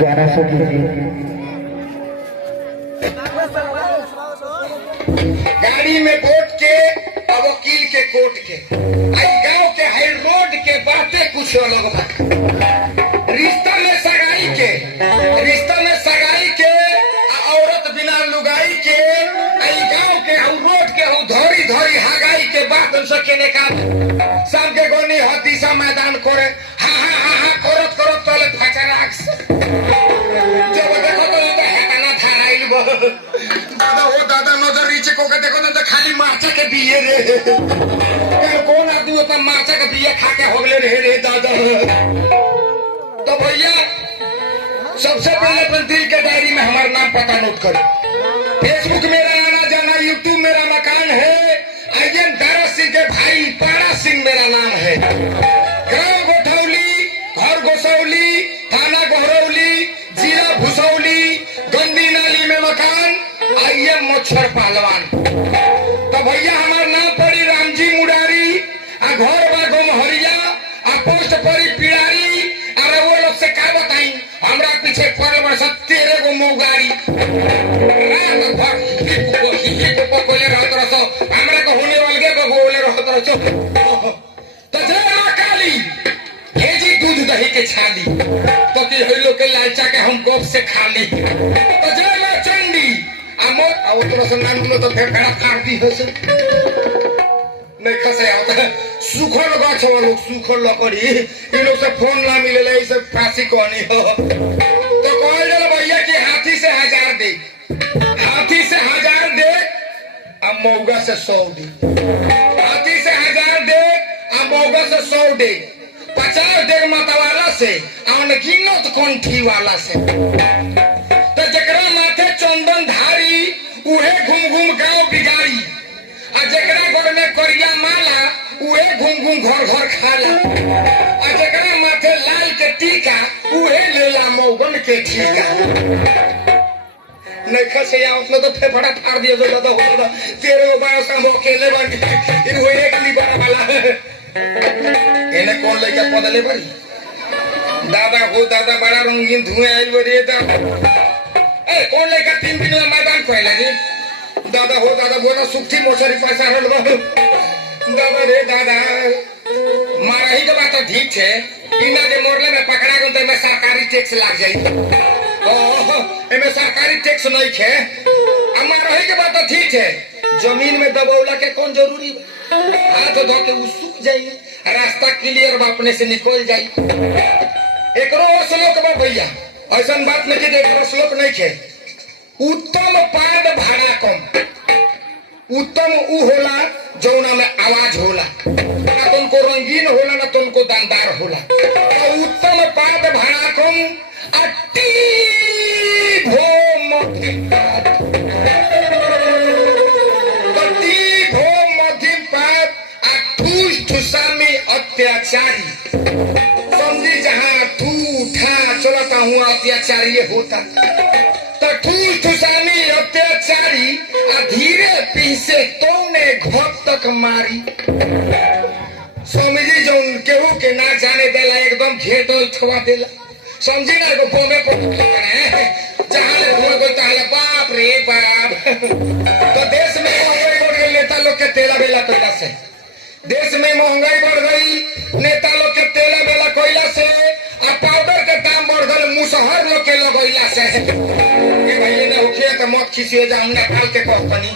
गाना सुन लीजिए। गाड़ी में बोट के और वकील के कोट के आई गांव के हाई रोड के बातें कुछ अलग बा। रिश्ता में सगाई के औरत बिना लुगाई के आई गांव के रोड के धरी धरी हगाई के बात सके ने का शाम के गोनी हती सा मैदान करे हा हा हा हा करत करत तले फचराक जब देखो तो हेतना थाराइल बो दादा हो दादा नजर नीचे को के देखो तो खाली माचा के बिये रे कौन आदमी होता माचा के बिये खा के होगले रे दादा। तो भैया सबसे पहले अपने दिल के डायरी में हमारा नाम पता नोट करो। फेसबुक मेरा आना जाना, यूट्यूब मेरा मकान है, आईएन दारा सिंह के भाई पारा सिंह मेरा नाम है। ग्राम गोठौली, घर गोसौली, थाना गोहरौली, जिला भुसौली, गंदी नाली में मकान, आईएम मच्छर पहलवान। तो भैया हमारा नाम पड़ी रामजी मुरारी, घर बा गोमहरिया, पोस्ट पड़ी पिड़ारी। अरे वो लोग से क्या बताई हमरा पीछे पड़े बरसा 13 गो मोगारी रात भर हमरा को होने वाले बोले रहत रहो। तो जय मां काली भेजी दूध दही के छाली तो कि लोग के लालचा के हम गोप से खाली। तो जय मां चंडी अमो और तोरा से नाम लो तो फिर खड़ा फाड़ दी हो से नहीं खसे आता सुखल गाछ वालों सुखल लकड़ी इन लोग से फोन ना मिले इसे फांसी कहनी हो। तो कहल जल भैया कि हाथी से 1000 दे, हाथी से 1000 दे अब मौगा से 100 दे, हाथी से 1000 दे अब मौगा से 100 दे, 50 दे मतवाला से और गिनत कंठी वाला से। तो जकरा माथे चंदन धारी उहे घूम घूम गाँव बिगाड़ी आ जकरा घर में करिया माला उहे घूम घूम घर घर खाला आ जकरा माथे लाल के टीका उहे लेला मौगन के ठीका। नहीं खसे या उसने तो फेफड़ा फाड़ दिया जो दादा हो दादा 13 बार हम अकेले बन इन वो एक लीवर वाला इन्हें कौन लेके पदले बड़ी दादा हो दादा बड़ा रंगीन धुएं आइल बड़ी दादा ए कौन लेके 3 दिन में मैदान कहला जी दादा हो दादा बोला सुखी मोचरी पैसा रहल बा दादा रे दादा मारा ही के बात तो ठीक है इना जे मोरले में पकड़ा गन तो में सरकारी टैक्स लाग जाई एमे सरकारी टैक्स नहीं है हमारा ही के बात तो ठीक है जमीन में दबौला के कौन जरूरी बा हाथ धो के उ सूख जाई रास्ता क्लियर बा अपने से निकल जाई एकरो श्लोक बा भैया ऐसन बात नहीं के एकरो श्लोक नहीं है। उत्तम पाद भाड़ा कम उत्तम उ होला जौना में आवाज होला ना तुमको रंगीन होला ना तुमको दानदार होला। तो उत्तम पाद भाड़ा कम अति भो मध्यम पाद ठूस ठुसामी अत्याचारी समझी जहाँ ठू उठा चलता हुआ अत्याचारी होता। तो ठूस ठुसामी अत्याचारी धीरे पीछे तोने घर तक मारी समझी जो केहू के ना जाने देला एकदम घेटो ठवा देला समझी ना को बोमे को जहाँ ले हुआ को ताले बाप रे बाप। तो देश में महंगाई बढ़ गई नेता लोग के तेला बेला कोयला से देश में महंगाई बढ़ गई नेता लोग के तेला बेला कोयला से और पाउडर के दाम बढ़ गए मुसहर लोग के लगैला से भाई ने होखिया तो मत खिसियो जा हमने पाल के कहतनी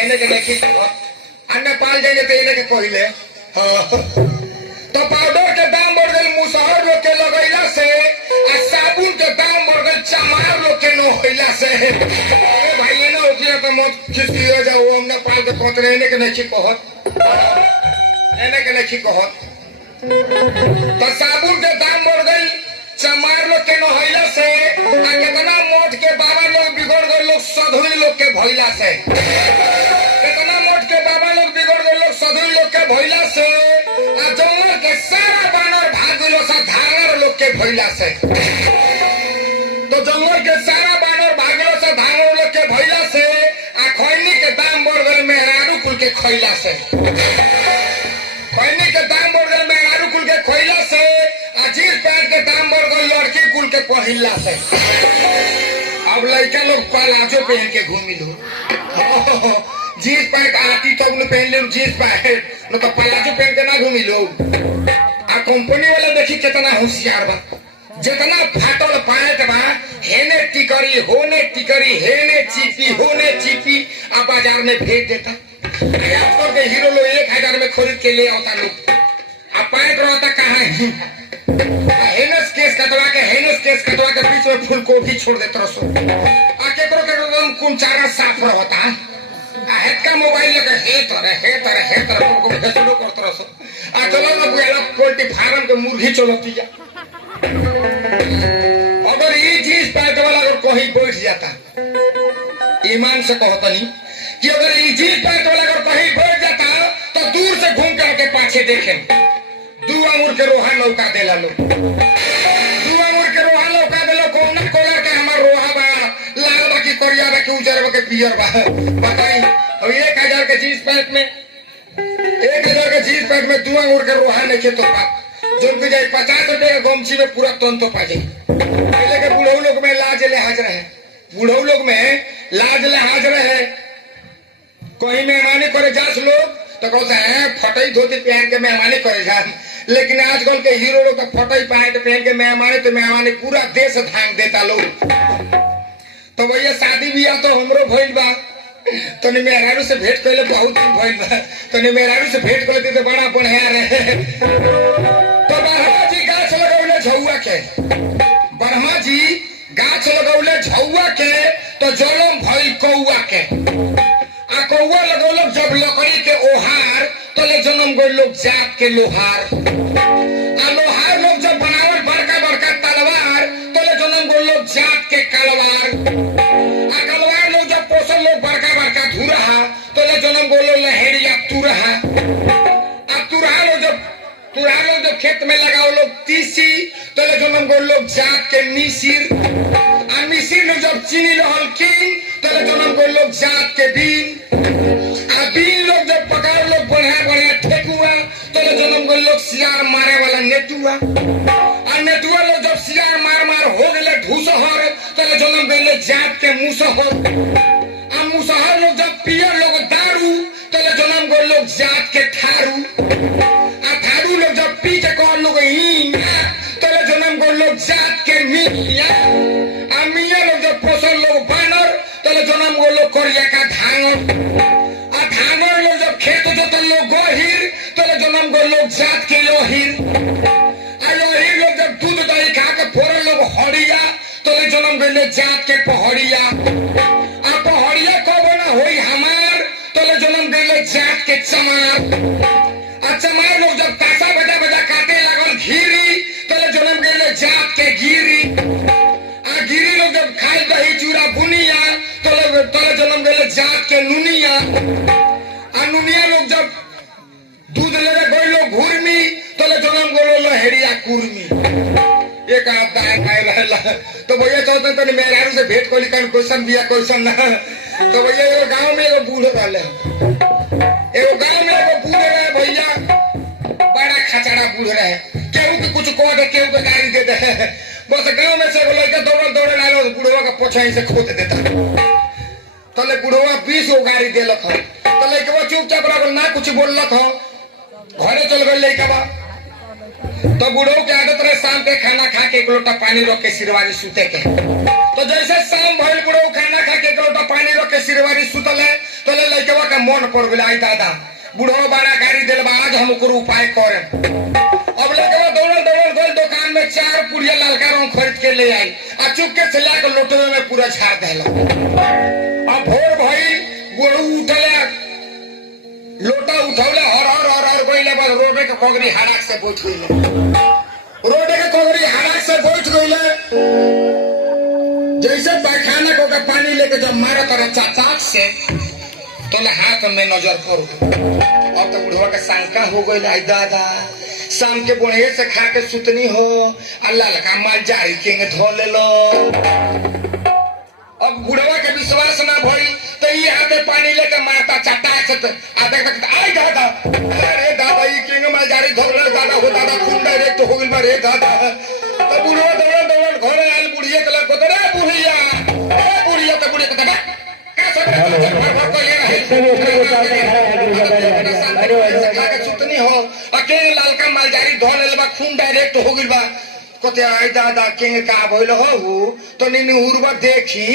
एने के नहीं खिस अन्य पाल जाइए तो इन्हें के कहले तो पाउडर के दाम बढ़ गए मुसहर लोग के लगैला से और साबुन के दाम बढ़ गए चमार लोग के न होइला से भाई ने होखिया तो मत खिसियो जा हमने पाल के कहत रहे इन्हें के नहीं कहत एने के नहीं कहत। तो साबुन के दाम बढ़ गई चमार लोग के नहैला से कितना मोट के बाबा लोग बिगड़ गए लोग सधुई लोग के भइला से कितना मोट के बाबा लोग बिगड़ गए लोग सधुई लोग के भइला से जंगल के सारा बानर भाग गए से धांगर लोग के भइला से। तो जंगल के सारा बानर भागलो से धांगर लोग के भइला से खैनी के दाम बढ़ गए मेहरारू कुल के खैला से खैनी के दाम बढ़ गए मेहरारू कुल के खैला से अजीर पैंट के दाम बढ़ गए लड़की कुल के पहिला से अब लड़का लोग पलाजो पहन के घूमी लो जीन्स पैंट आती तो उन्हें पहन ले जीन्स पैंट न तो पलाजो पहन के ना घूमी लो आ कंपनी वाला देखी कितना होशियार बा जितना फाटल पैंट बा हेने टिकरी होने टिकरी हेने चिपी होने चिपी आ बाजार में भेज देता आजकल के हीरो लोग 1000 में खरीद के ले आता लोग आ पैंट रहता कहाँ है हेनस केस कटवा के बीच में फूल को भी छोड़ देते रसो आ केकरो केकरो कुंचारा साफ रहता आ हेडका मोबाइल लेके हे तरह को फेसबुक करते रसो आ चलो ना बुआला पोल्ट्री फार्म के मुर्गी चलती है अगर ये चीज पैंट वाला अगर कहीं बैठ जाता ईमान से कहता नहीं कि अगर ये चीज पैंट वाला अगर कहीं बैठ जाता तो दूर से घूम के पाछे देखे 2 अंगूर के रोहा लौका देला लो 2 अंगूर के रोहा लौका देलो कौन कलर के हमार रोहा बा लाल बा की करिया बा की उजर बा की पियर बा बताई अब 1000 के जींस पैंट में 1000 के जींस पैंट में 2 अंगूर के रोहा नहीं खे तो जो भी जाए 50 रुपए के गमछी में पूरा तन तो पा जाए पहले के बूढ़ऊ लोग में लाज लिहाज रहे बूढ़ऊ लोग में लाज लिहाज रहे कहीं मेहमानी करे जास लोग तो कहते हैं फटई धोती पहन के मेहमानी करे जा लेकिन आजकल के हीरो लोग तो फटई पैंट पहन के मेहमानी पूरा देश धांग देता लोग तो भैया शादी ब्याह तो हमरो भइल बा तनी मेहरारू से भेंट कइले बहुत दिन भइल बा तनी मेहरारू से भेंट कइले तो बड़ा बढ़िया रहे तो ब्रह्मा जी गाछ लगौले झौआ के ब्रह्मा जी गाछ लगौले झौआ के तो जलम भइल कौआ के आ कौआ लगौलक जब लकड़ी के ओहार तो ले जन्म गइल लोग जात के लोहार आ लोहार लोग जब बनावल बड़का बड़का तलवार तो ले जन्म गइल लोग जात के कलवार आ कलवार लोग जब पोसल लोग बड़का बड़का धुरहा तो ले जन्म गइल लोग लहेरिया तुरहा आ तुरहा लोग जब खेत में लगाओ लोग तीसी तो ले जन्म गइल लोग जात के मिसिर आ मिसिर लोग जब चीनी रहल किंग तो ले जन्म गइल लोग जात के बीन बीन लोग जब पकाए लोग बढ़िया ठेकुआ तो ले जन्म गइल लोग सियार मारे वाला नेटुआ आ नेटुआ लोग जब सियार मार हो गए ढूसहर तो ले जन्म गइल जात के मुसहर आ मुसहर लोग जब पियर लोग दारू तो ले जन्म गइल लोग जात के थारू आ थारू लोग जब पी के कह लोग तो ले जन्म गइल लोग जात के मिया आ मिया लोग जब पोसल लोग बानर तो ले जन्म गइल लोग कोरिया का धांगर धांगर लोग जब खेत जोतल लोग गोहिर तो ले जन्म गइल लोग जात के लोहिर आ लोहिर लोग जब दूध दही खा के फोड़ल लोग हड़िया तो ले जन्म गइल जात के पहड़िया आ पहड़िया कब ना होई हमार तो ले जन्म गइल जात के चमार आ चमार लोग जब ताशा बजा काटे लागल घीरी तो ले जन्म गइल जात के गिरी आ गिरी लोग जब खाए दही चूड़ा बुनिया तो ले जन्म गइल जात के नुनिया नुनिया लोग जब दूध लेवे गइल लोग घुरमी तो ले जन्म गइल लहेरिया कुर्मी एक आधा खाए रहला तो भैया चौथे तनी मेहरारू से भेंट कइली कौन क्वेश्चन बिया क्वेश्चन ना तो भैया एगो गांव में एगो बूढ़ रहले भैया बड़ा खचड़ा बूढ़ रहे केहू के कुछ कह दे केहू के गाड़ी दे दे बस गांव में से एगो लड़का दौड़ आलो बूढ़वा के पोछा से खोद देता तले बुढ़वा 20 गो गाड़ी देलक है तो लड़कवा चुपचाप रह ना कुछ बोललक हो घरे चल गई लड़कवा तो बुढ़ऊ के आदत रहे शाम के खाना खा के 1 लोटा पानी रख के सिरवारी सुते के तो जैसे शाम भइल बुढ़ऊ खाना खा के 1 लोटा पानी रख के सिरवारी सुतल है तो लड़कवा का मन पड़ गेल आई दादा बुढ़ऊ बड़ा गाड़ी देलबा आज हम ओकर उपाय करे अब लड़कवा दौड़ल गइल दुकान में 4 पुड़िया लालका रंग खरीद के ले आई आ चुपके से लाके लोटवे में पूरा झाड़ देला अब भोर भइल बुढ़ऊ उठले लोटा उठौले हर गइले बाद रोडे के कोगरी हड़ाक से बैठ गइले जैसे पैखाना को का पानी लेके जब मारा करे चाचाक से तो हाथ में नजर पड़ अब तो बुढ़वा के शंका हो गई आई दादा शाम के बुढ़े से खा के सुतनी हो अल्लाह लगा माल जारी के धो ले लो अब बुढ़वा के विश्वास ना भई तो ये हाथे पानी लेके मारता चटाक से आधे तक आई दादा अरे दादा ये किंग माल जारी धो ले दादा हो दादा खून डायरेक्ट हो गइल रे दादा तो बुढ़वा दौड़ घरे सुतनी हो अकेले ललका मालजारी धोल लेबा खून डायरेक्ट हो गइल बा कते आई दादा के का भइल हो तो निहुरबा देखी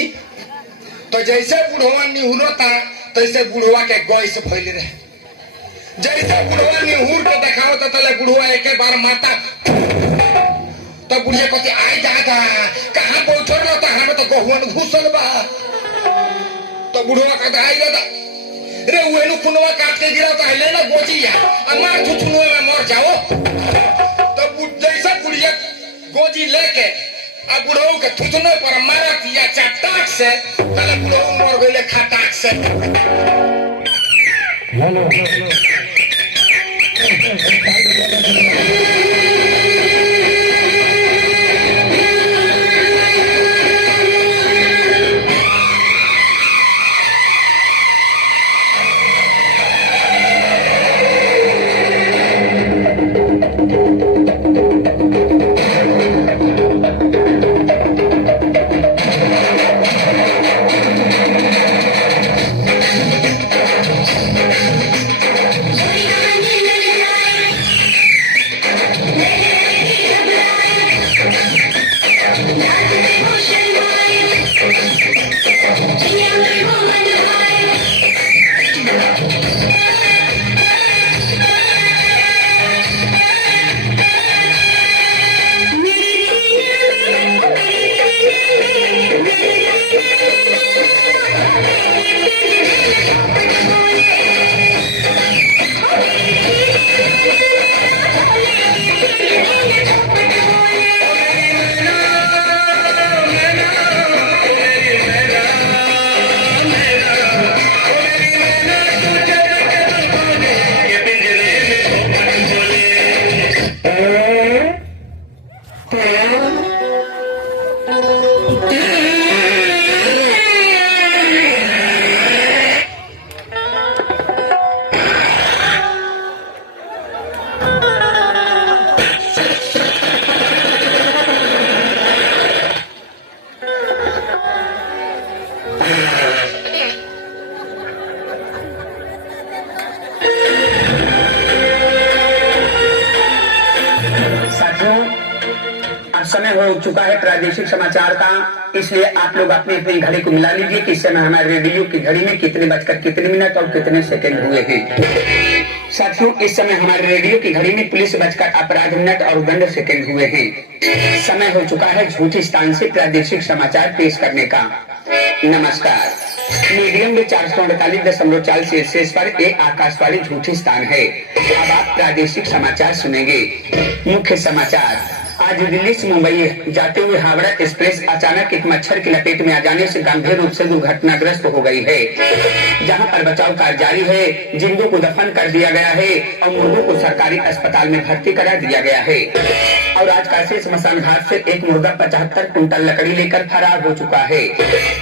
तो जैसे बुढ़वा निहुरता तैसे बुढ़वा के गैस भइल रहे जैसे बुढ़वा निहुर के देखाओ तो तले बुढ़वा एके बार माता तो बुढ़िया कते आई दादा कहां बैठल रहता हमें तो गहुवन घुसल बा तो बुढ़वा कहता आई दादा रे वेनु खुनवा काट के गिरा है लेना गोजिया अमार थुथुनुआ में मर जाओ तो जैसा बुढ़िया गोजी लेके अब बुढ़ऊ के थुथुने पर मारा किया चटाक से पहले बुढ़ऊ मर गइले खटाक से हेलो समय हो चुका है प्रादेशिक समाचार का, इसलिए आप लोग अपनी अपनी घड़ी को मिला लीजिए कि इस समय हमारे रेडियो की घड़ी में कितने बजकर कितने मिनट और कितने सेकंड हुए हैं। साथियों, इस समय हमारे रेडियो की घड़ी में 30 बजकर अपराध मिनट और दंड सेकंड हुए हैं। समय हो चुका है झूठी स्थान से प्रादेशिक समाचार पेश करने का। नमस्कार। मीडियम में 448.4 सेल्सियस पर एक आकाशवाणी झूठी स्थान है। अब आप प्रादेशिक समाचार सुनेंगे। मुख्य समाचार। आज दिल्ली से मुंबई जाते हुए हावड़ा एक्सप्रेस अचानक एक मच्छर की लपेट में आ जाने से गंभीर रूप से दुर्घटनाग्रस्त हो गई है, जहां पर बचाव कार्य जारी है। जिंदों को दफन कर दिया गया है और मुर्दों को सरकारी अस्पताल में भर्ती करा दिया गया है। और आज काशी स्मशान घाट से एक मुर्दा 75 कुंटल लकड़ी लेकर फरार हो चुका है।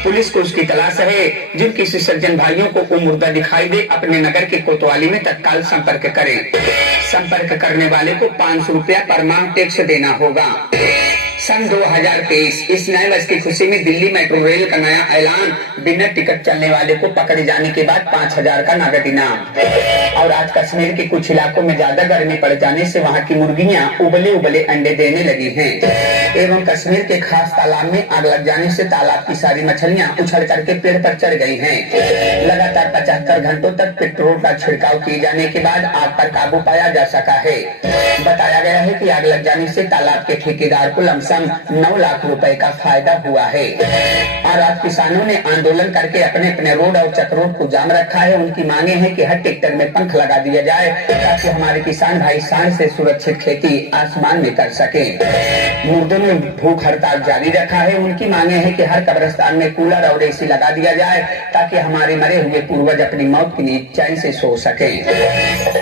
पुलिस को उसकी तलाश है। जिन किसी सज्जन भाइयों को वो मुर्दा दिखाई दे, अपने नगर के कोतवाली में तत्काल संपर्क करें। संपर्क करने वाले को 500 रुपया पर माह टैक्स देना होगा। सन 2023 इस नए वर्ष की खुशी में दिल्ली मेट्रो रेल का नया ऐलान। बिना टिकट चलने वाले को पकड़े जाने के बाद 5000 का नगद इनाम। और आज कश्मीर के कुछ इलाकों में ज्यादा गर्मी पड़ जाने से वहां की मुर्गियां उबले उबले अंडे देने लगी हैं। एवं कश्मीर के खास तालाब में आग लग जाने से तालाब की सारी मछलियां उछल करके पेड़ पर चढ़ गई हैं। लगातार 75 घंटों तक पेट्रोल का छिड़काव किए जाने के बाद आग पर काबू पाया जा सका है। बताया गया है कि आग लग जाने से तालाब के ठेकेदार को लमसम 9 लाख रुपए का फायदा हुआ है। और आज किसानों ने आंदोलन करके अपने अपने रोड और चक रोड को जाम रखा है। उनकी मांगे है कि हर ट्रैक्टर में पंख लगा दिया जाए ताकि हमारे किसान भाई शान से सुरक्षित खेती आसमान में कर सके। मुर्दों ने भूख हड़ताल जारी रखा है। उनकी मांगे है कि हर कब्रिस्तान में कूलर और एसी लगा दिया जाए ताकि हमारे मरे हुए पूर्वज अपनी मौत की नींद चैन से सो सके।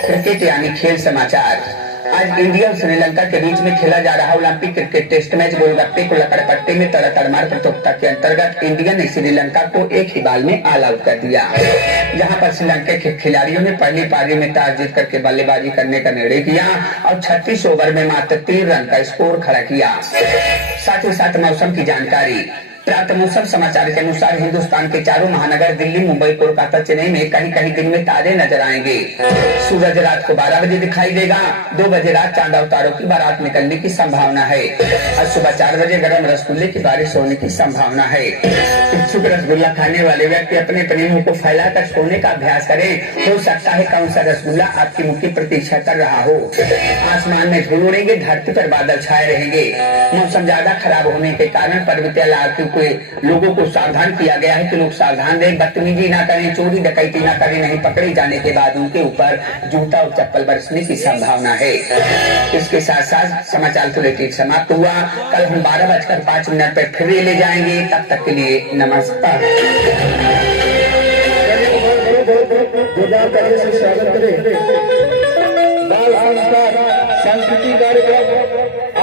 क्रिकेट यानी खेल समाचार। आज इंडिया और श्रीलंका के बीच में खेला जा रहा ओलंपिक क्रिकेट टेस्ट मैच गोलगप्पे को लकड़पट्टी में तड़तड़मार प्रतियोगिता के अंतर्गत इंडिया ने श्रीलंका को एक ही बाल में ऑल आउट कर दिया, जहां पर श्रीलंका के खिलाड़ियों ने पहली पारी में टॉस जीत करके बल्लेबाजी करने का निर्णय किया और 36 ओवर में मात्र 3 रन का स्कोर खड़ा किया। साथ ही साथ मौसम की जानकारी। प्राप्त मौसम समाचार के अनुसार हिंदुस्तान के चारों महानगर दिल्ली, मुंबई, कोलकाता, चेन्नई में कहीं कहीं दिन में तारे नजर आएंगे। सूरज रात को 12 बजे दिखाई देगा। 2 बजे रात चांद और तारों की बारात निकलने की संभावना है और सुबह 4 बजे गर्म रसगुल्ले की बारिश होने की संभावना है। इच्छुक रसगुल्ला खाने वाले व्यक्ति अपने प्रेमियों को फैलाकर सोने का अभ्यास करें। हो सकता है कौन सा रसगुल्ला आपकी मुख की प्रतीक्षा कर रहा हो। आसमान में धूल उड़ेंगे, धरती पर बादल छाए रहेंगे। मौसम ज्यादा खराब होने के कारण पर्वतीय इलाकों के लोगों को सावधान किया गया है कि लोग सावधान रहे, बदतमीजी ना करें, चोरी डकैती ना करें, नहीं पकड़े जाने के बाद उनके ऊपर जूता और चप्पल बरसने की संभावना है। इसके साथ साथ समाचार बुलेटिन समाप्त हुआ। कल हम 12:05 पर फिर ले जाएंगे। तब तक के लिए नमस्कार। स्वागत करें। बाल संस्कार सांस्कृतिक कार्यक्रम